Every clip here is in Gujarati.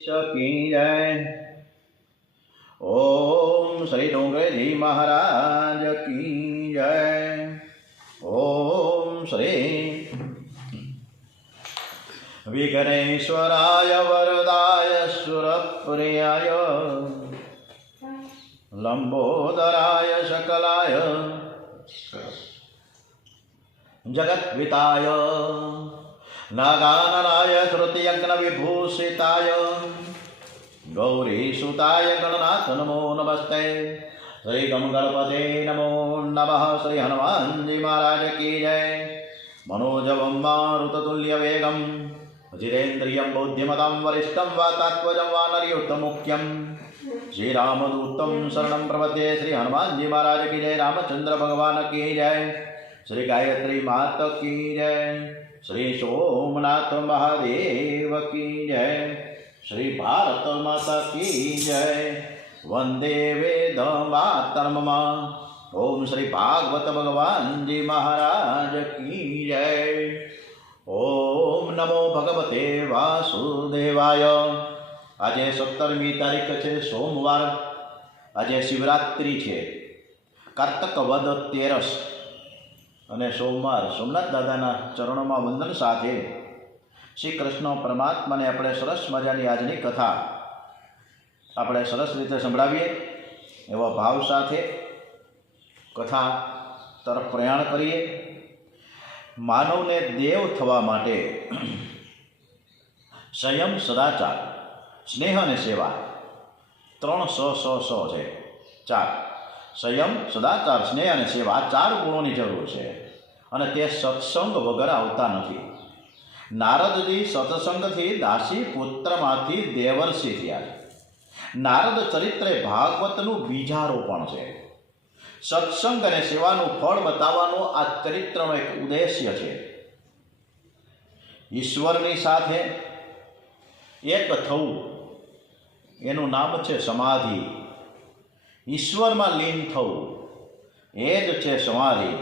की जय। ओम श्री डोंगरे जी महाराज की जय। ओम श्री विघ्नेश्वराय वरदाय सुरप्रियाय लंबोदराय सकलाय जगद्विताय नागाननाय श्रुतियज्ञ विभूषिताय गौरीसुताय गणनाथ नमो नमस्ते। श्री गम गणपते नमो नमः। श्री हनुमान जी महाराज की जय। मनोजवं मारुततुल्य वेगं जितेन्द्रियं बुद्धिमतां वरिष्ठं वातात्मजं वानरयुक्तमुख्यं श्रीरामदूतं शरणं प्रपद्ये। श्री हनुमान जी महाराज की जय। रामचंद्र भगवान की जय। श्री गायत्री माता की जय। श्री सोमनाथ महादेव की जय। श्री भारत माता की जय। वंदे वेद मातरम। ओम श्री भागवत भगवान जी महाराज की जय। ओम नमो भगवते वासुदेवाय। आज 17મી તારીખ છે સોમવાર। આજે શિવરાત્રિ છે। કાર્તક વદ 13 અને સોમવાર। સોમનાથ દાદાના ચરણોમાં વંદન સાથે શ્રી કૃષ્ણ પરમાત્માને આપણે સરસ મજાની આજની કથા આપણે સરસ રીતે સંભળાવીએ એવા ભાવ સાથે કથા તરફ પ્રયાણ કરીએ। માનવને દેવ થવા માટે સંયમ, સદાચાર, સ્નેહ અને સેવા 3 સ છે। 4 સંયમ, સદાચાર, સ્નેહ અને સેવા 4 ગુણોની જરૂર છે અને તે સત્સંગ વગર આવતા નથી। નારદજી સત્સંગથી દાસી પુત્રમાંથી દેવર્ષિ થયા છે। નારદ ચરિત્ર ભાગવતનું બીજારોપણ છે। સત્સંગ અને સેવાનું ફળ બતાવવાનો આ ચરિત્રનો એક ઉદ્દેશ્ય છે। ઈશ્વરની સાથે એક થવું એનું નામ છે સમાધિ। ઈશ્વરમાં લીન થવું એ જ છે સમાધિ।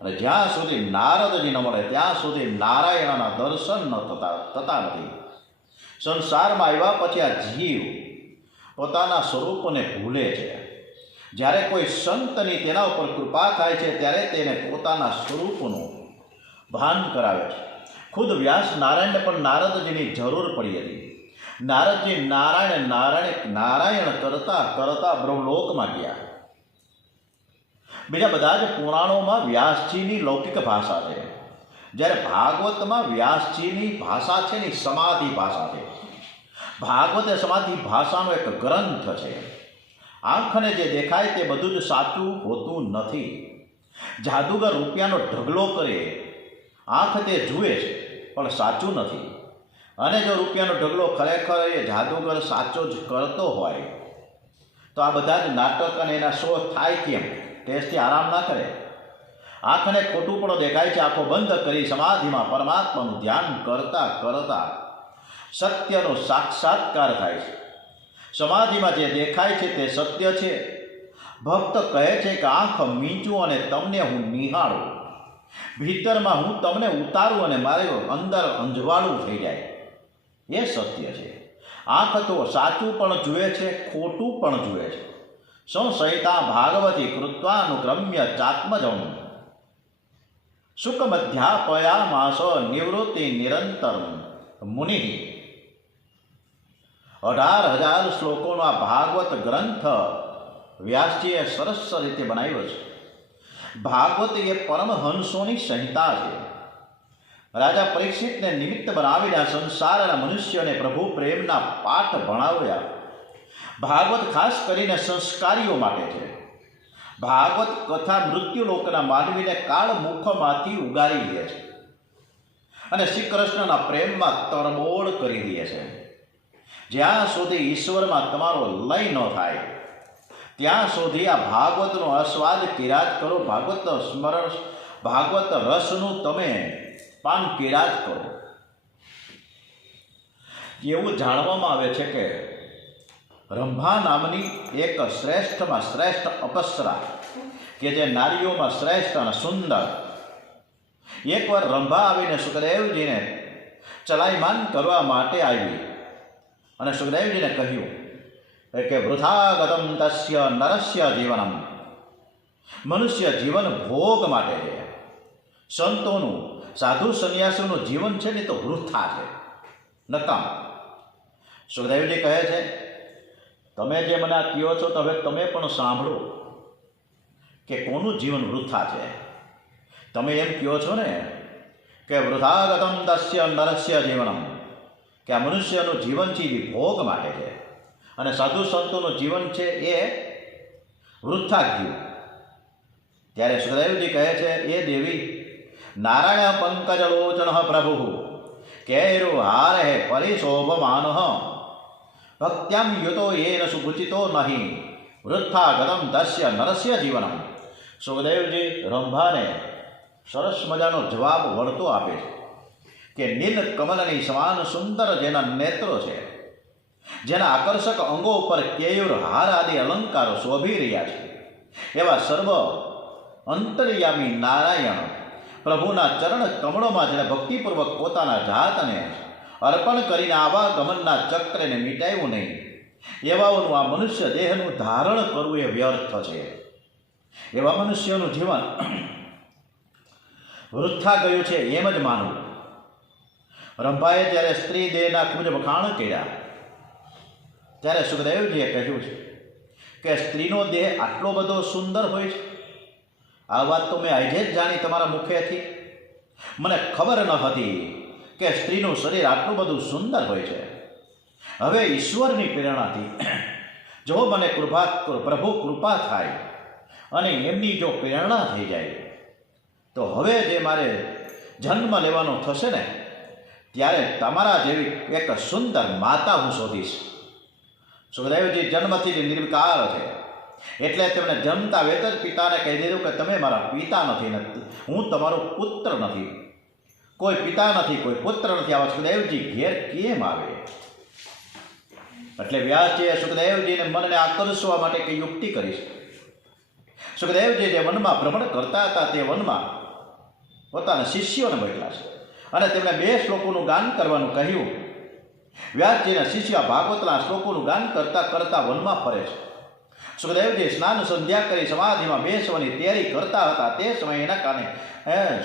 અને જ્યાં સુધી નારદજી ન મળે ત્યાં સુધી નારાયણના દર્શન થતા નથી। સંસારમાં આવ્યા પછી આ જીવ પોતાના સ્વરૂપને ભૂલે છે। જ્યારે કોઈ સંતની તેના ઉપર કૃપા થાય છે ત્યારે તેને પોતાના સ્વરૂપનું ભાન કરાવે છે। ખુદ વ્યાસ નારાયણને પણ નારદજીની જરૂર પડી હતી। નારદજી નારાયણ કરતા કરતા બ્રહ્મલોકમાં ગયા। બીજા બધા જ પુરાણોમાં વ્યાસજીની લૌકિક ભાષા છે, જ્યારે ભાગવતમાં વ્યાસજીની ભાષા છે ને સમાધિ ભાષા છે। ભાગવત એ સમાધિ ભાષાનો એક ગ્રંથ છે। આંખને જે દેખાય તે બધું જ સાચું હોતું નથી। જાદુગર રૂપિયાનો ઢગલો કરે, આંખ તે જુએ છે પણ સાચું નથી। અને જો રૂપિયાનો ઢગલો ખરેખર એ જાદુગર સાચો જ કરતો હોય તો આ બધા જ નાટક અને એના શો થાય કેમ? ટેસ્ટથી આરામ ના કરે। આંખને ખોટું પણ દેખાય છે। આંખો બંધ કરી સમાધિમાં પરમાત્માનું ધ્યાન કરતા કરતા સત્યનો સાક્ષાત્કાર થાય છે। સમાધિમાં જે દેખાય છે તે સત્ય છે। ભક્ત કહે છે કે આંખ મીંચું અને તમને હું નિહાળું, ભીતરમાં હું તમને ઉતારું અને મારે અંદર અંજવાળું થઈ જાય, એ સત્ય છે। આંખ તો સાચું પણ જુએ છે, ખોટું પણ જુએ છે। સંસહિતા ભાગવતી કૃત્વાનુક્રમ્ય ચાત્મજમ સુખમધ્યાપયામાસ નિવૃત્તિ નિરંતર મુનિ। 18,000 શ્લોકોનો આ ભાગવત ગ્રંથ વ્યાસજીએ સરસ રીતે બનાવ્યો છે। ભાગવત એ પરમહંસોની સંહિતા છે। રાજા પરીક્ષિતને નિમિત્ત બનાવીને સંસારના મનુષ્યોને પ્રભુ પ્રેમના પાઠ ભણાવ્યા। ભાગવત ખાસ કરીને સંસ્કારીઓ માટે છે। ભાગવત કથા મૃત્યુલોકના માનવીને કાળ મુખમાંથી ઉગારી દે છે અને શ્રી કૃષ્ણના પ્રેમમાં તરબોળ કરી દે છે। જ્યાં સુધી ઈશ્વરમાં તમારો લય ન થાય ત્યાં સુધી આ ભાગવતનો આસ્વાદ કિરાજ કરો। ભાગવત સ્મરણ, ભાગવત રસનું તમે પાન કિરાજ કરો। એવું જાણવામાં આવે છે કે રંભા નામની એક શ્રેષ્ઠમાં શ્રેષ્ઠ અપ્સરા કે જે નારીઓમાં શ્રેષ્ઠ અને સુંદર, એકવાર રંભા આવીને સુખદેવજીને ચલાયમાન કરવા માટે આવી અને સુખદેવજીને કહ્યું કે વૃથાગતમ તસ્ય નરસ્ય જીવનમ, મનુષ્ય જીવન ભોગ માટે છે. સંતોનું, સાધુ સંન્યાસીઓનું જીવન છે ને તો વૃથા છે, નકામ. સુખદેવજી કહે છે તમે જે મને આ કહો છો તો હવે તમે પણ સાંભળો કે કોનું જીવન વૃથા છે. તમે એમ કહો છો ને કે વૃથાગતમ તસ્ય નરસ્ય જીવનમ, કે આ મનુષ્યનું જીવન છે એ ભોગ માટે છે અને સાધુ સંતોનું જીવન છે એ વૃથા ગયું. ત્યારે સુખદેવજી કહે છે એ દેવી, નારાયણ પંકજલોચન પ્રભુ કૈરુહાર હે પરિશોભમાન ભક્ત્યામ યુતો એન સુભુચિતો નહીં વૃથાગતમ તસ્ય નરસ્ય જીવનમ. સુખદેવજી રંભાને સરસ મજાનો જવાબ વળતો આપે છે કે નીલ કમલની સમાન સુંદર જેના નેત્રો છે, જેના આકર્ષક અંગો ઉપર કેયુર હાર આદિ અલંકારો શોભી રહ્યા છે, એવા સર્વ અંતર્યામી નારાયણ પ્રભુના ચરણ કમળોમાં જેને ભક્તિપૂર્વક પોતાના જાતને અર્પણ કરીને આવા ગમનના ચક્રને મિટાવ્યું નહીં, એવાઓનું આ મનુષ્ય દેહનું ધારણ કરવું એ વ્યર્થ છે. એવા મનુષ્યનું જીવન વૃથા ગયું છે એમ જ માનવું. રંભાએ જ્યારે સ્ત્રી દેહના ખૂબ જ વખાણ કર્યા ત્યારે સુખદેવજીએ કહ્યું છે કે સ્ત્રીનો દેહ આટલો બધો સુંદર હોય છે. આ વાત તો મેં આજે જ જાણી તમારા મુખેથી. મને ખબર ન હતી કે સ્ત્રીનું શરીર આટલું બધું સુંદર હોય છે. હવે ઈશ્વરની પ્રેરણાથી જો મને પ્રભુ કૃપા થાય અને એમની જો પ્રેરણા થઈ જાય તો હવે જે મારે જન્મ લેવાનો થશે ને ત્યારે તમારા જેવી એક સુંદર માતા હું શોધીશ. સુખદેવજી જન્મથી નિર્વિકાર છે એટલે તેમણે જન્મતા વેત જ પિતાને કહી દીધું કે તમે મારા પિતા નથી, હું તમારો પુત્ર નથી, કોઈ પિતા નથી, કોઈ પુત્ર નથી. આવા સુખદેવજી ઘેર કેમ આવે? એટલે વ્યાસજીએ સુખદેવજીને મનને આકર્ષવા માટે કઈ યુક્તિ કરી. સુખદેવજી જે વનમાં ભ્રમણ કરતા હતા તે વનમાં પોતાના શિષ્યોને મોકલ્યા છે અને તેમણે 2 શ્લોકોનું ગાન કરવાનું કહ્યું. વ્યાસજીના શિષ્ય ભાગવતના શ્લોકોનું ગાન કરતા કરતા વનમાં ફરે છે. સુખદેવજી સ્નાન સંધ્યા કરી સમાધિમાં બેસવાની તૈયારી કરતા હતા તે સમયે એના કાને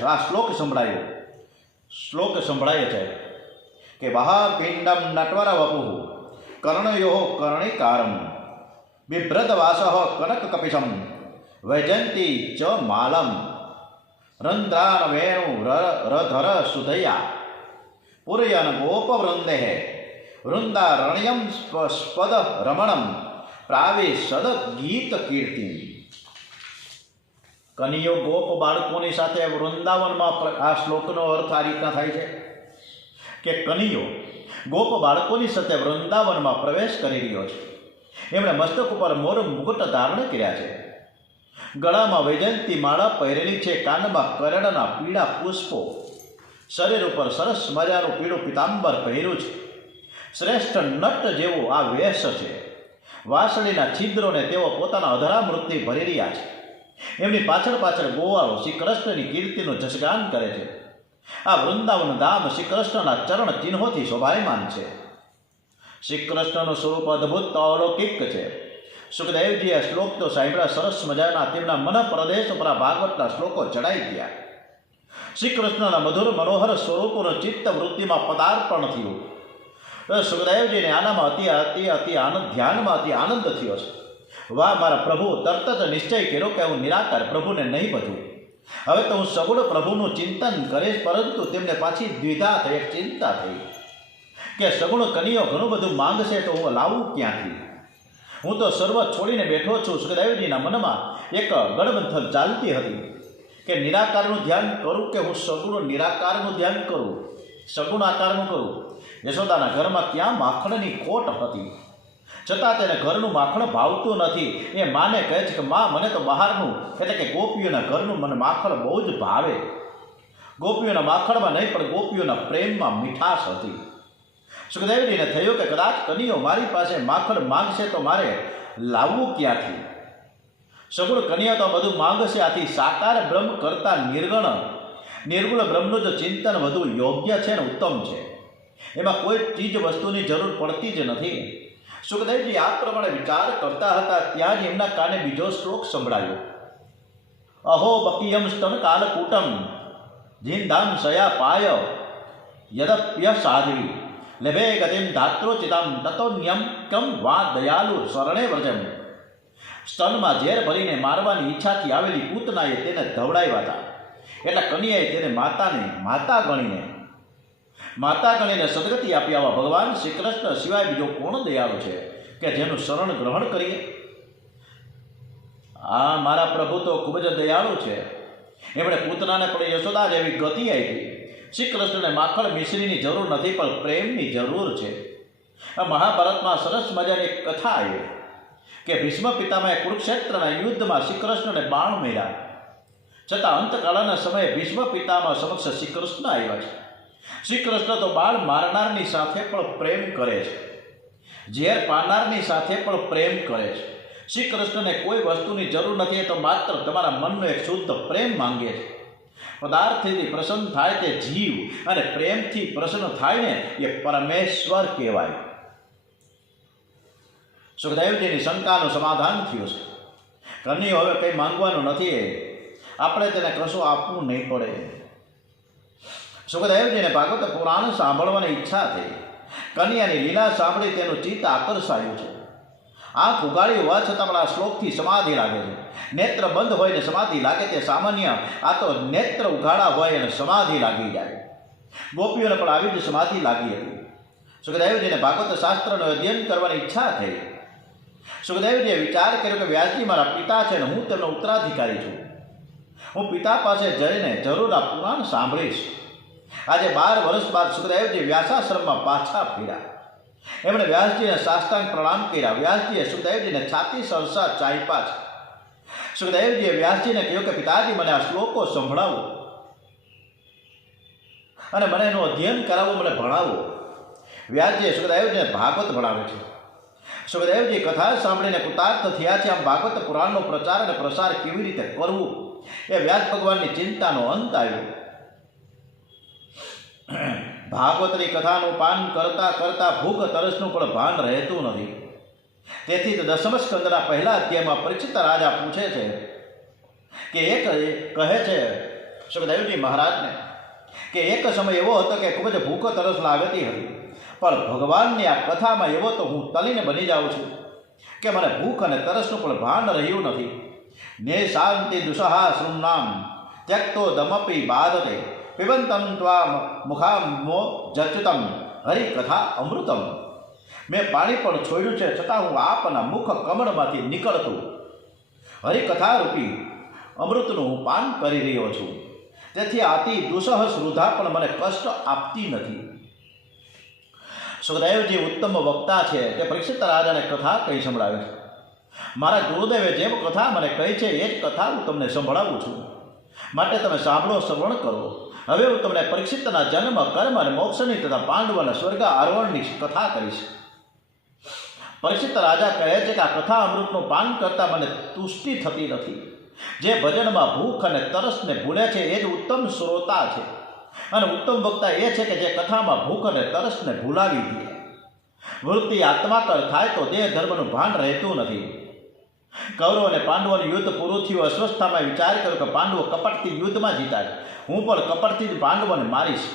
આ શ્લોક સંભળાયો. શ્લોક સંભળાય છે કે મહાપિંડમ નટવર વપુ કર્ણયો કર્ણિકારમ બિભ્રતવાસ કનક કપિશમ વૈજંતી ચ માલમ રંદ્રાન વેણુ રધર સુધયા પુરયન ગોપવૃંદે વૃંદારણ્યમ સ્પદ રમણમ પ્રાવેશદ ગીત કીર્તિ. કનિયો ગોપ બાળકોની સાથે વૃંદાવનમાં, આ શ્લોકનો અર્થ આ રીતના થાય છે કે કનિયો ગોપ બાળકોની સાથે વૃંદાવનમાં પ્રવેશ કરી રહ્યો છે. એમણે મસ્તક ઉપર મોર મુકુટ ધારણ કર્યા છે, ગળામાં વૈજયંતી માળા પહેરેલી છે, કાનમાં કરડના પીળા પુષ્પો, શરીર ઉપર સરસ મજાનું પીળું પિતાંબર પહેર્યું છે. શ્રેષ્ઠ નટ જેવો આ વેશ છે. વાસળીના છિદ્રોને તેઓ પોતાના અધરામૃતથી ભરી રહ્યા છે. એમની પાછળ પાછળ ગોવાળો શ્રી કૃષ્ણની કીર્તિનું જસગાન કરે છે. આ વૃંદાવન ધામ શ્રી કૃષ્ણના ચરણ ચિહ્નોથી શોભાયમાન છે. શ્રી કૃષ્ણનું સ્વરૂપ અદ્ભુત અલૌકિક છે. સુખદેવજીએ શ્લોક તો સાંભળ્યા સરસ મજાના, તેમના મન પ્રદેશ ઉપર આ ભાગવતના શ્લોકો ચડાઈ ગયા. શ્રી કૃષ્ણના મધુર મનોહર સ્વરૂપોનું ચિત્ત વૃત્તિમાં પદાર્પણ થયું. સુખદેવજીને આનામાં અતિ આનંદ, ધ્યાનમાં અતિ આનંદ થયો છે. વાહ, મારા પ્રભુ! તરત જ નિશ્ચય કર્યો કે હું નિરાકાર પ્રભુને નહીં બધું. હવે તો હું સગુણ પ્રભુનું ચિંતન કરીશ. પરંતુ તેમને પાછી દ્વિધા થઈ, એક ચિંતા થઈ કે સગુણ કનિયો ઘણું બધું માંગશે તો હું લાવું ક્યાંથી? હું તો સર્વ છોડીને બેઠો છું. સુખદેવજીના મનમાં એક ગડબંથલ ચાલતી હતી કે નિરાકારનું ધ્યાન કરું કે હું સગુણ નિરાકારનું ધ્યાન કરું, સગુણ આકારનું કરું. યશોદાના ઘરમાં ક્યાં માખણની ખોટ હતી, છતાં તેને ઘરનું માખણ ભાવતું નથી. એ માને કહે છે કે માં, મને તો બહારનું એટલે કે ગોપીઓના ઘરનું મને માખણ બહુ જ ભાવે. ગોપીઓના માખણમાં નહીં પણ ગોપીઓના પ્રેમમાં મીઠાશ હતી. સુખદેવજીને થયું કે કદાચ કનિયો મારી પાસે માખણ માંગશે તો મારે લાવવું ક્યાંથી? સગુણ કન્યા તો બધું માંગશે. આથી સાકાર બ્રહ્મ કરતાં નિર્ગુણ બ્રહ્મનું જો ચિંતન વધુ યોગ્ય છે ને ઉત્તમ છે. એમાં કોઈ ચીજ વસ્તુની જરૂર પડતી જ નથી. સુખદેવજી આ પ્રમાણે વિચાર કરતા હતા ત્યાં જ એમના કાને બીજો શ્લોક સંભળાયો. અહો બકિયમ સ્તન કાલકૂટમ જીંદામ સયા પાય યદપ્ય સાધ્વી લેભે ગતિમ ધાત્રોચિતામ તતોન્યમ કમ વા દયાલુ શરણે વ્રજમ. સ્તનમાં ઝેર ભરીને મારવાની ઈચ્છાથી આવેલી પૂતનાએ તેને ધવડાવ્યા હતા. એટલે કન્યાએ તેને માતા ગણીને સદગતિ આપી. આવા ભગવાન શ્રી કૃષ્ણ સિવાય બીજો કોણ દયાળુ છે કે જેનું શરણ ગ્રહણ કરીએ? આ મારા પ્રભુ તો ખૂબ જ દયાળુ છે. એમણે પૂતનાને પણ યશોદા જેવી ગતિ આપી. શ્રી કૃષ્ણને માખણ મિશ્રીની જરૂર નથી, પણ પ્રેમની જરૂર છે. આ મહાભારતમાં સરસ મજાની એક કથા આવી કે ભીષ્મ પિતામહે કુરુક્ષેત્રના યુદ્ધમાં શ્રી કૃષ્ણને બાણ માર્યા, છતાં અંતકાળના સમયે ભીષ્મ પિતામહ સમક્ષ શ્રી કૃષ્ણ આવ્યા છે. શ્રી કૃષ્ણ તો બાણ મારનારની સાથે પણ પ્રેમ કરે છે, ઝેર પાનારની સાથે પણ પ્રેમ કરે છે. શ્રી કૃષ્ણને કોઈ વસ્તુની જરૂર નથી, એ તો માત્ર તમારા મનનો એક શુદ્ધ પ્રેમ માંગે છે. પદાર્થથી પ્રસન્ન થાય તે જીવ, અને પ્રેમથી પ્રસન્ન થાય ને એ પરમેશ્વર કહેવાય. સુખદેવજીની શંકાનું સમાધાન થયું છે. કન્યા હવે કંઈ માંગવાનું નથી, આપણે તેને કશું આપવું નહીં પડે. સુખદેવજીને ભાગવત પુરાણ સાંભળવાની ઈચ્છા થઈ. કન્યાની લીલા સાંભળી તેનું ચિત્ત આકર્ષાયું છે. આંખ ઉગાડી હોવા છતાં પણ આ શ્લોકથી સમાધિ લાગે છે. નેત્ર બંધ હોય ને સમાધિ લાગે તે સામાન્ય, આ તો નેત્ર ઉઘાડા હોય અને સમાધિ લાગી જાય. ગોપીઓને પણ આવી જ સમાધિ લાગી હતી. સુખદેવજીને ભાગવત શાસ્ત્રનું અધ્યયન કરવાની ઈચ્છા થઈ. સુખદેવજીએ વિચાર કર્યો કે વ્યાસજી મારા પિતા છે અને હું તેમનો ઉત્તરાધિકારી છું. હું પિતા પાસે જઈને જરૂર આ પુરાણ સાંભળીશ. આજે 12 વર્ષ બાદ સુખદેવજી વ્યાસાશ્રમમાં પાછા ફર્યા. એમણે વ્યાસજીને સાષ્ટાંગ પ્રણામ કર્યા. વ્યાસજીએ સુખદેવજીને છાતી સરસા ચાંપ્યા છે. સુખદેવજીએ વ્યાસજીને કહ્યું કે પિતાજી, મને આ શ્લોકો સંભળાવો અને મને એનું અધ્યયન કરાવો, મને ભણાવો. વ્યાસજીએ સુખદેવજીને ભાગવત ભણાવે છે. સુખદેવજી કથા સાંભળીને કૃતાર્થ થયા છે. આમ ભાગવત પુરાણનો પ્રચાર અને પ્રસાર કેવી રીતે કરવું એ વ્યાસ ભગવાનની ચિંતાનો અંત આવ્યો. ભાગવતની કથાનું પાન કરતા કરતા ભૂખ તરસનું પણ ભાન રહેતું નથી. તેથી જ દસમ સ્કંદના પહેલા અધ્યાયમાં પરીક્ષિત રાજા પૂછે છે કે કહે છે સુખદેવજી મહારાજને કે એક સમય એવો હતો કે ખૂબ જ ભૂખ તરસ લાગતી હતી, પણ ભગવાનની આ કથામાં એવો તો હું તલીને બની જાઉં છું કે મને ભૂખ અને તરસનું પણ ભાન રહ્યું નથી. ને શાંતિ દુસહા શૃંનામ ત્યક્તો દમપી બાધતે પિબંતમ ત્વા મુખામો જચ્યુતમ હરિકથા અમૃતમ. મેં પાણી પણ છોડ્યું છે, છતાં હું આપના મુખ કમળમાંથી નીકળતું હરિકથા રૂપી અમૃતનું હું પાન કરી રહ્યો છું. તેથી આથી દુસહ શ્રુધા પણ મને કષ્ટ આપતી નથી. સુખદેવજી ઉત્તમ વક્તા છે. તે પરીક્ષિત રાજાને કથા કહી સંભળાવે છે. મારા ગુરુદેવે જેમ કથા મને કહી છે એ જ કથા હું તમને સંભળાવું છું, માટે તમે સાંભળો, શ્રવણ કરો. હવે હું તમને પરીક્ષિતના જન્મ, કર્મ અને મોક્ષની તથા પાંડવોના સ્વર્ગ આરોહણની કથા કહીશ. પરીક્ષિત રાજા કહે છે કે આ કથા અમૃતનું પાન કરતાં મને તુષ્ટિ થતી નથી. જે ભજનમાં ભૂખ અને તરસને ભૂલે છે એ જ ઉત્તમ શ્રોતા છે, અને ઉત્તમ વક્તા એ છે કે જે કથામાં ભૂખ અને તરસને ભૂલાવી દે. વૃત્તિ આત્માકર થાય તો દેહ ધર્મનું ભાન રહેતું નથી. કૌરવ અને પાંડવોનું યુદ્ધ પૂરું થયું. અસ્વસ્થતામાં વિચાર કર્યો કે પાંડવો કપટથી યુદ્ધમાં જીતા છે, હું પણ કપટથી જ પાંડવોને મારીશ.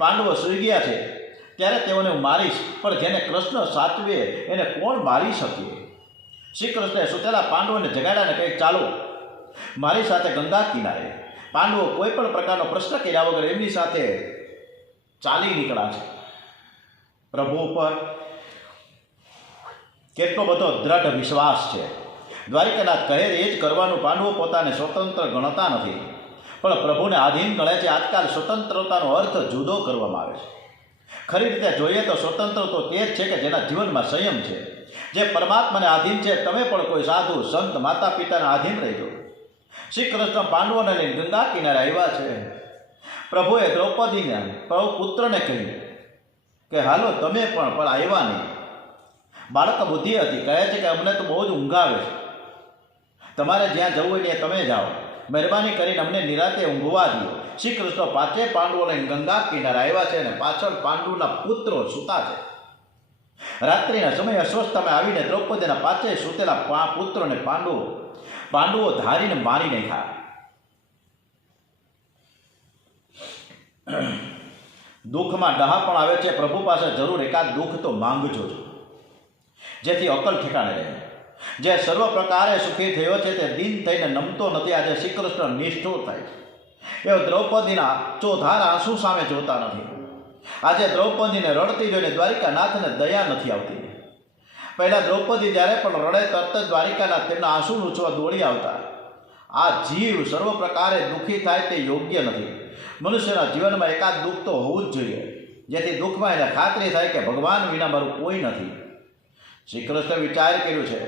પાંડવો સૂઈ ગયા છે ત્યારે તેઓને હું મારીશ, પણ જેને કૃષ્ણ સાચવે એને કોણ મારી શકે? શ્રી કૃષ્ણે સુતેલા પાંડવોને જગાડ્યાને કહે, ચાલો મારી સાથે ગંગા કિનારે. પાંડવો કોઈ પણ પ્રકારનો પ્રશ્ન કર્યા વગર એમની સાથે ચાલી નીકળ્યા છે. પ્રભુ ઉપર કેટલો બધો દ્રઢ વિશ્વાસ છે. દ્વારિકાનાથ કહે એ જ કરવાનું. પાંડવો પોતાને સ્વતંત્ર ગણતા નથી, પણ પ્રભુને આધીન ગણે છે. આજકાલ સ્વતંત્રતાનો અર્થ જુદો કરવામાં આવે છે. ખરી રીતે જોઈએ તો સ્વતંત્ર તો તે જ છે કે જેના જીવનમાં સંયમ છે, જે પરમાત્માને આધીન છે. તમે પણ કોઈ સાધુ સંત માતા પિતાને આધીન રહેજો. શ્રી કૃષ્ણ પાંડવોને લઈને ગંગા કિનારે આવ્યા છે. પ્રભુએ દ્રૌપદીને પુત્રને કહ્યું કે હાલો તમે પણ આવ્યા નહીં. બાળક બુદ્ધિ હતી, કહે છે કે અમને તો બહુ જ ઊંઘ આવે છે, તમારે જ્યાં જવું હોય ત્યાં તમે જાઓ. મહેરબાની કરીને અમને નિરાતે ઊંઘવા દો. શ્રી કૃષ્ણ પાંચે પાંડવોને ગંગા કિનારે આવ્યા છે અને પાછળ પાંડુના પુત્રો સૂતા છે. રાત્રિના સમયે અસ્વસ્થામાં આવીને દ્રૌપદીના પાંચે સૂતેલા પુત્રોને પાંડવો ધારીને મારી નાખ્યા. દુઃખમાં ડહાપણ આવે છે. પ્રભુ પાસે જરૂર એકાદ દુઃખ તો માંગજો જ, જેથી અકલ ઠેકાણે રહે. જે સર્વ પ્રકારે સુખી થયો છે તે દિન થઈને નમતો નથી. આજે શ્રી કૃષ્ણ નિષ્ઠુર થાય છે. એવો દ્રૌપદીના ચોધાર આંસુ સામે જોતા નથી. આજે દ્રૌપદીને રડતી જોઈને દ્વારિકાનાથને દયા નથી આવતી. પહેલાં દ્રૌપદી જ્યારે પણ રડે તરત જ દ્વારિકાનાથ તેમના આંસુ લૂછવા દોડી આવતા. આ જીવ સર્વ પ્રકારે દુઃખી થાય તે યોગ્ય નથી. મનુષ્યના જીવનમાં એકાદ દુઃખ તો હોવું જ જોઈએ, જેથી દુઃખમાં એને ખાતરી થાય કે ભગવાન વિના મારું કોઈ નથી. શ્રી કૃષ્ણ વિચાર કર્યું છે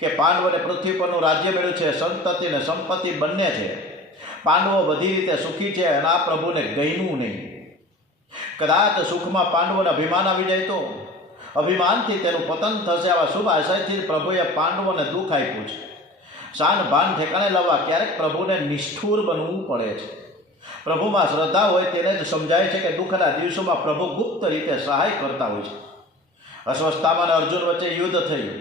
કે પાંડવોને પૃથ્વી પરનું રાજ્ય મળ્યું છે, સંતતિ અને સંપત્તિ બંને છે. પાંડવો બધી રીતે સુખી છે અને આ પ્રભુને ગયનું નહીં. કદાચ સુખમાં પાંડવોને અભિમાન આવી જાય તો અભિમાનથી તેનું પતન થશે. આવા શુભ આશયથી પ્રભુએ પાંડવોને દુઃખ આપ્યું છે. શાન ભાન ઠેકાણે લાવવા ક્યારેક પ્રભુને નિષ્ઠુર બનવું પડે છે. પ્રભુમાં શ્રદ્ધા હોય તેને જ સમજાય છે કે દુઃખના દિવસોમાં પ્રભુ ગુપ્ત રીતે સહાય કરતા હોય છે. અસ્વસ્થામાં અને અર્જુન વચ્ચે યુદ્ધ થયું.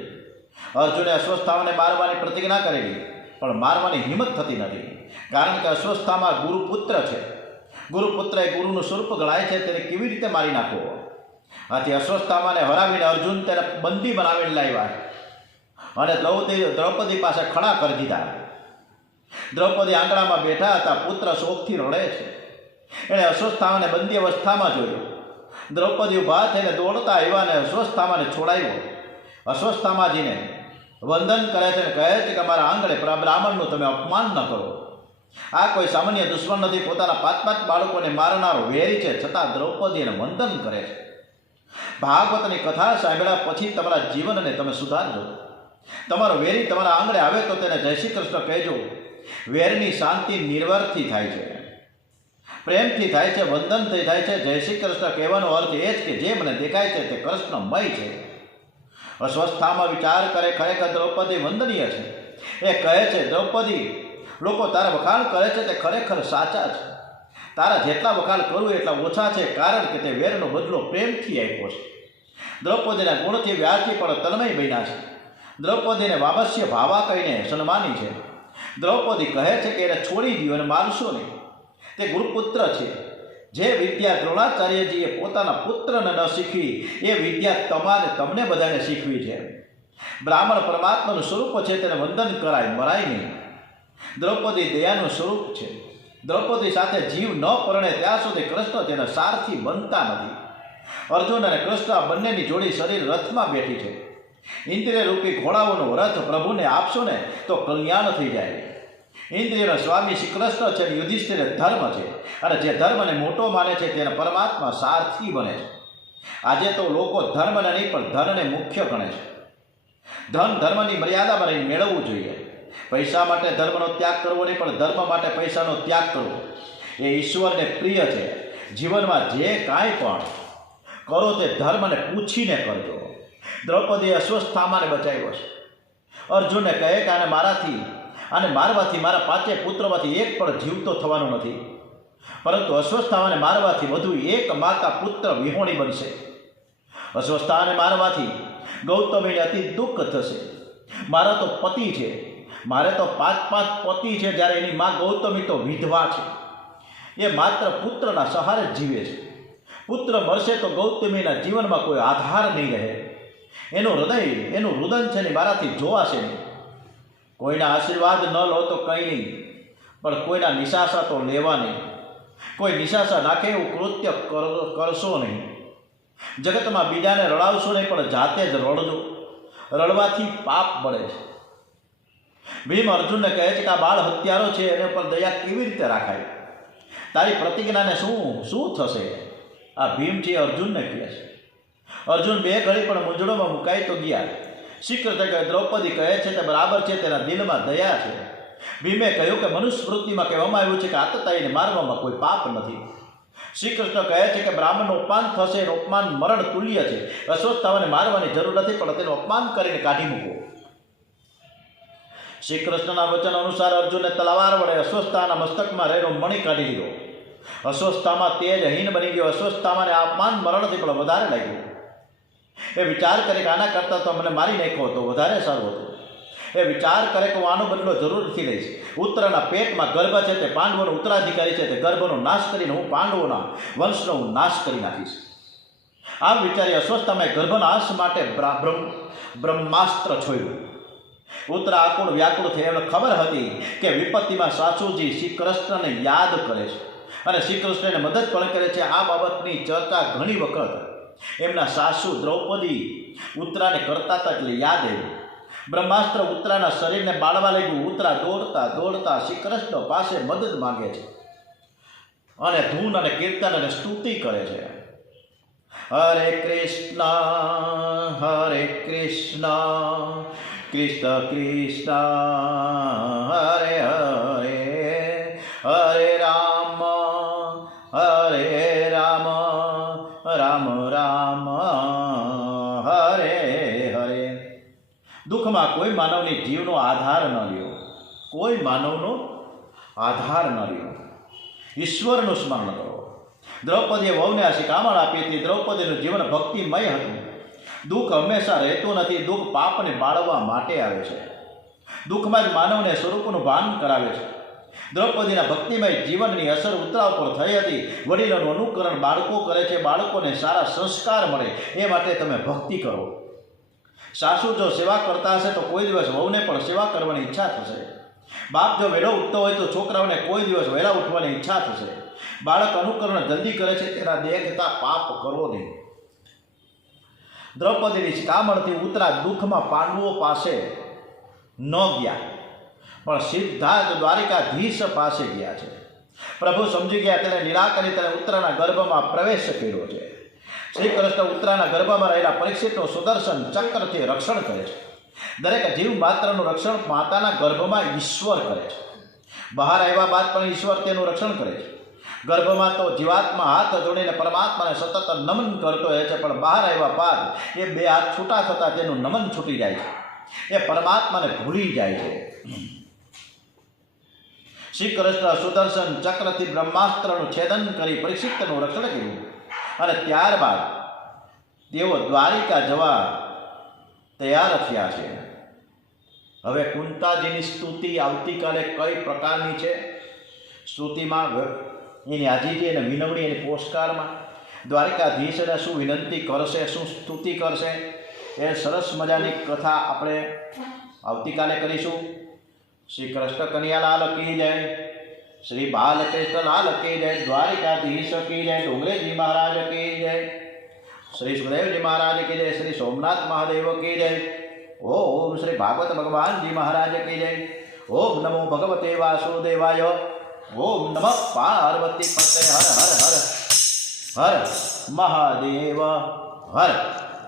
અર્જુને અસ્વસ્થામાને મારવાની પ્રતિજ્ઞા કરેલી, પણ મારવાની હિંમત થતી નથી. કારણ કે અસ્વસ્થામાં ગુરુપુત્ર છે. ગુરુપુત્ર એ ગુરુનું સ્વરૂપ ગણાય છે. તેને કેવી રીતે મારી નાખવો? આથી અસ્વસ્થામાને હરાવીને અર્જુન તેને બંદી બનાવીને લાવ્યા અને દ્રૌપદી પાસે ખડા કરી દીધા. દ્રૌપદી આંગણામાં બેઠા હતા. પુત્ર શોકથી રડે છે. એણે અસ્વસ્થામાને બંદી અવસ્થામાં જોયો. દ્રૌપદી ઊભા થઈને દોડતા આવ્યા અને અસ્વસ્થામાને છોડાવ્યો. અસ્વસ્થામાજીને વંદન કરે છે અને કહે છે કે મારા આંગણે બ્રાહ્મણનું તમે અપમાન ન કરો. આ કોઈ સામાન્ય દુશ્મન નથી. પોતાના 5 બાળકોને મારનારો વેરી છે, છતાં દ્રૌપદીને વંદન કરે છે. ભાગવતની કથા સાંભળ્યા પછી તમારા જીવનને તમે સુધારજો. તમારો વેરી તમારા આંગણે આવે તો તેને જય શ્રી કૃષ્ણ કહેજો. વેરની શાંતિ નિર્વરથી થાય છે, પ્રેમથી થાય છે, વંદનથી થાય છે. જય શ્રી કૃષ્ણ કહેવાનો અર્થ એ જ કે જે મને દેખાય છે તે કૃષ્ણમય છે. અસ્વસ્થામાં વિચાર કરે, ખરેખર દ્રૌપદી વંદનીય છે. એ કહે છે, દ્રૌપદી, લોકો તારા વખાણ કરે છે તે ખરેખર સાચા છે. તારા જેટલા વખાણ કરું એટલા ઓછા છે, કારણ કે તે વેરનો બદલો પ્રેમથી આપ્યો છે. દ્રૌપદીના ગુણથી વ્યાસજી પણ તન્મય બન્યા છે. દ્રૌપદીને વામસ્ય ભાવા કહીને સન્માની છે. દ્રૌપદી કહે છે કે એને છોડી દો અને મારશો નહીં. તે ગુરુપુત્ર છે. જે વિદ્યા દ્રોણાચાર્યજીએ પોતાના પુત્રને ન શીખવી એ વિદ્યા તમને બધાને શીખવી છે. બ્રાહ્મણ પરમાત્માનું સ્વરૂપ છે, તેને વંદન કરાય, મરાય નહીં. દ્રૌપદી દયાનું સ્વરૂપ છે. દ્રૌપદી સાથે જીવ ન પરણે ત્યાં સુધી કૃષ્ણ તેના સારથી બનતા નથી. અર્જુન અને કૃષ્ણ બંનેની જોડી શરીર રથમાં બેઠી છે. ઇન્દ્રિય રૂપી ઘોડાઓનો રથ પ્રભુને આપશો ને તો કલ્યાણ થઈ જાય. ઇન્દ્રિયનો સ્વામી શ્રી કૃષ્ણ છે, યુધિષ્ઠિર ધર્મ છે, અને જે ધર્મને મોટો માને છે તેને પરમાત્મા સારથી બને છે. આજે તો લોકો ધર્મને નહીં પણ ધનને મુખ્ય ગણે છે. ધન ધર્મની મર્યાદામાં રહીને મેળવવું જોઈએ. પૈસા માટે ધર્મનો ત્યાગ કરવો નહીં, પણ ધર્મ માટે પૈસાનો ત્યાગ કરવો એ ઈશ્વરને પ્રિય છે. જીવનમાં જે કાંઈ પણ કરો તે ધર્મને પૂછીને કરજો. દ્રૌપદીએ અસ્વસ્થામાને બચાવ્યો છે. અર્જુનને કહે કે આને મારવાથી મારા 5 પુત્રોમાંથી એક પણ જીવતો થવાનો નથી, પરંતુ અસ્વસ્થામાને મારવાથી વધુ એક માતા પુત્ર વિહોણી બનશે. અસ્વસ્થાને મારવાથી ગૌતમીને અતિ દુઃખ થશે. મારા તો પતિ છે, મારે તો 5 પતિ છે, જ્યારે એની મા ગૌતમી તો વિધવા છે. એ માત્ર પુત્રના સહારે જ જીવે છે. પુત્ર મળશે તો ગૌતમીના જીવનમાં કોઈ આધાર નહીં રહે. એનું રુદન છે ને મારાથી જોવાશે નહીં. કોઈના આશીર્વાદ ન લો તો કંઈ નહીં, પણ કોઈના નિશાસા તો લેવા નહીં. કોઈ નિશાસા નાખે એવું કૃત્ય કરશો નહીં. જગતમાં બીજાને રડાવશો નહીં, પણ જાતે જ રડજો. રડવાથી પાપ મળે છે. ભીમ અર્જુનને કહે છે કે આ બાળ હત્યારો છે, એને પર દયા કેવી રીતે રાખાય? તારી પ્રતિજ્ઞાને શું થશે? આ ભીમજી અર્જુનને કહે છે. અર્જુન 2 ઘડી પણ મૂંઝવણમાં મુકાઈ તો ગયા. શ્રી કૃષ્ણ દ્રૌપદી કહે છે તે બરાબર છે, તેના દિલમાં દયા છે. ભીમે કહ્યું કે મનુસ્મૃતિમાં કહેવામાં આવ્યું છે કે આતતાઈને મારવામાં કોઈ પાપ નથી. શ્રી કૃષ્ણ કહે છે કે બ્રાહ્મણનું અપમાન થશે, એનું અપમાન મરણ તુલ્ય છે. અસ્વસ્થતાને મારવાની જરૂર નથી, પણ તેનું અપમાન કરીને કાઢી મૂકો. શ્રી કૃષ્ણના વચન અનુસાર અર્જુને તલવાર વડે અસ્વસ્થાના મસ્તકમાં રહેલો મણિ કાઢી લીધો. અસ્વસ્થામાં તેજહીન બની ગયો. અસ્વસ્થામાં અપમાન મરણથી પણ વધારે લાગ્યું. એ વિચાર કરે કે આના કરતાં તો મને મારી નાખ્યો હતો વધારે સારું હતું. એ વિચાર કરે કે હું આનો બદલો જરૂરથી લઈશ. ઉત્તરના પેટમાં ગર્ભ છે, તે પાંડવોનો ઉત્તરાધિકારી છે, તે ગર્ભનો નાશ કરીને હું પાંડવોના વંશનો હું નાશ કરી નાખીશ. આમ વિચારી અસ્વસ્થામાં ગર્ભનાશ માટે બ્રહ્માસ્ત્ર છોડ્યું. ઉત્તરા આકુળ વ્યાકુળ થઈ. એમને ખબર હતી કે વિપત્તિમાં સાસુજી શ્રી કૃષ્ણને યાદ કરે છે અને શ્રી કૃષ્ણને મદદ પણ કરે છે. આ બાબતની ચર્ચા ઘણી વખત એમના સાસુ દ્રૌપદી ઉત્તરાને કરતા હતા એટલે યાદ આવ્યું. બ્રહ્માસ્ત્ર ઉત્તરાના શરીરને બાળવા લાગ્યું. ઉત્તરા દોડતા દોડતા શ્રી કૃષ્ણ પાસે મદદ માંગે છે અને ધૂન અને કીર્તન અને સ્તુતિ કરે છે. હરે કૃષ્ણ કૃષ્ણ કૃષ્ણ હરે હરે હરે રામ રામ રામ હરે હરે. દુઃખમાં કોઈ માનવની જીવનો આધાર ન લ્યો. કોઈ માનવનો આધાર ન લ્યો. ઈશ્વરનું સ્મરણ કરો. દ્રૌપદીએ વહુને આ શિખામણ આપી હતી. દ્રૌપદીનું જીવન ભક્તિમય હતું. દુઃખ હંમેશા રહેતું નથી. દુઃખ પાપને બાળવા માટે આવે છે. દુઃખમાં જ માનવને સ્વરૂપનું ભાન કરાવે છે. દ્રૌપદીના ભક્તિમય જીવનની અસર ઉત્તરા ઉપર થઈ હતી. વડીલોનું અનુકરણ બાળકો કરે છે. બાળકોને સારા સંસ્કાર મળે એ માટે તમે ભક્તિ કરો. સાસુ જો સેવા કરતા હશે તો કોઈ દિવસ વહુને પણ સેવા કરવાની ઈચ્છા થશે. બાપ જો વહેલો ઉઠતો હોય તો છોકરાઓને કોઈ દિવસ વહેલા ઉઠવાની ઈચ્છા થશે. બાળક અનુકરણ જલ્દી કરે છે તેના દેખતા પાપ કરો નહીં. દ્રૌપદીની શિખામણથી ઉત્તરા દુઃખમાં પાંડવો પાસે ન ગયા પણ સીધા જ દ્વારિકાધીશ પાસે ગયા છે. પ્રભુ સમજી ગયા. તેને નિરાકરી તેને ઉત્તરાના ગર્ભમાં પ્રવેશ કર્યો છે. શ્રી કૃષ્ણ ઉત્તરાના ગર્ભમાં રહેલા પરીક્ષિતનું સુદર્શન ચક્રથી રક્ષણ કરે છે. દરેક જીવ માત્રનું રક્ષણ માતાના ગર્ભમાં ઈશ્વર કરે છે. બહાર આવ્યા બાદ પણ ઈશ્વર તેનું રક્ષણ કરે છે. ગર્ભમાં તો જીવાત્મા હાથ જોડીને પરમાત્માને સતત નમન કરતો રહે છે, પણ બહાર આવ્યા બાદ એ બે હાથ છૂટા થતાં તેનું નમન છૂટી જાય છે. એ પરમાત્માને ભૂલી જાય છે. શ્રી કૃષ્ણ સુદર્શન ચક્રથી બ્રહ્માસ્ત્રનું છેદન કરી પરીક્ષિતનું રક્ષણ કર્યું અને ત્યારબાદ તેઓ દ્વારિકા જવા તૈયાર થયા છે. હવે કુંતાજીની સ્તુતિ આવતીકાલે કઈ પ્રકારની છે? સ્તુતિમાં એની આજીજી અને વિનવણી એની પોસ્ટકાર્ડમાં દ્વારિકાધીશને શું વિનંતી કરશે, શું સ્તુતિ કરશે, એ સરસ મજાની કથા આપણે આવતીકાલે કરીશું. શ્રી કૃષ્ણ કનૈયાલાલ કી જય. શ્રી બાલકૃષ્ણ લાલ કી જય. દ્વારિકાધીશ કી જય. ડુંગરેજી મહારાજ કી જય. શ્રી સુખદેવજી મહારાજ કી જય. શ્રી સોમનાથ મહાદેવ કી જય. ઓમ શ્રી ભાગવત ભગવાનજી મહારાજ કી જય. ઓમ નમો ભગવતે વાસુદેવાય. ઓમ નમઃ પાર્વતી પતે. હર હર હર હર મહાદેવ હર.